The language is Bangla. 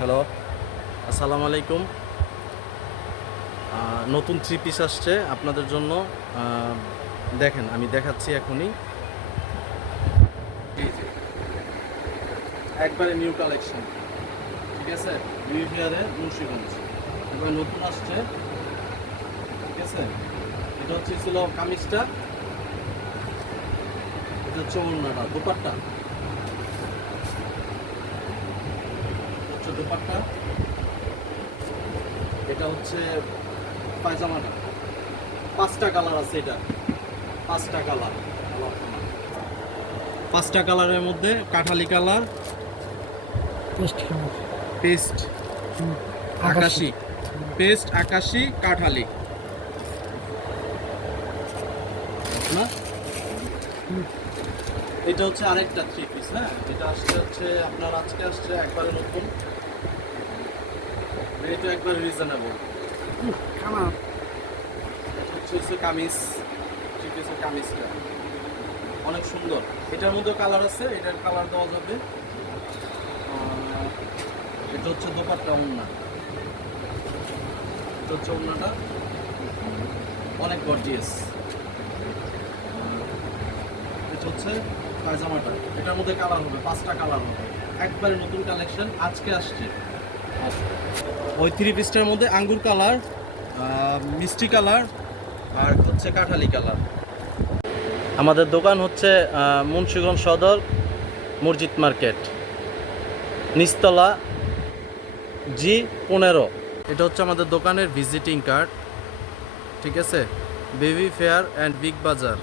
হ্যালো, আসসালামু আলাইকুম। নতুন থ্রি পিস আসছে আপনাদের জন্য। আহ, দেখেন, আমি দেখাচ্ছি এখনই। এই যে একবারে নিউ কালেকশন, ঠিক আছে? নিউ ইয়ারে মুন্সিগঞ্জ এবার নতুন আসছে, ঠিক আছে? এটা ছিল কামিজটা, এটা হচ্ছে ওড়নাটা, দোপাট্টা, হচ্ছে দোপাট্টা, এটা হচ্ছে পায়জামাটা। 5টা কালার আছে, এটা 5টা কালার। পাঁচটা কালারের মধ্যে Kathali colour, paste colour, paste আকাশি, পেস্ট আকাশি, কাঠালি না। এটা হচ্ছে আরেকটা থ্রি পিস। হ্যাঁ, এটা হচ্ছে আপনার আজকে আসছে একবারে নতুন, এটা একবারে রিজনেবল। কালার এটা হচ্ছে কামিজ, থ্রি পিসের কামিজটা অনেক সুন্দর। এটার মধ্যে কালার আছে, এটার কালার দেওয়া যাবে। এটা হচ্ছে দোপাট্টা, ওড়না, এটা হচ্ছে ওড়নাটা অনেক গর্জিয়াস। এটা হচ্ছে পায়জামাটা, এটার মধ্যে কালার হবে, 5টা কালার হবে, একবারে নতুন কালেকশন আজকে আসছে। ওই থ্রি পিসটার মধ্যে আঙ্গুর কালার, মিষ্টি কালার, আর হচ্ছে কাঠালি কালার। আমাদের দোকান হচ্ছে মুন্সিগঞ্জ সদর, মসজিদ মার্কেট, নিচতলা, G15। এটা হচ্ছে আমাদের দোকানের ভিজিটিং কার্ড, ঠিক আছে? বেবি ফেয়ার অ্যান্ড বিগ বাজার।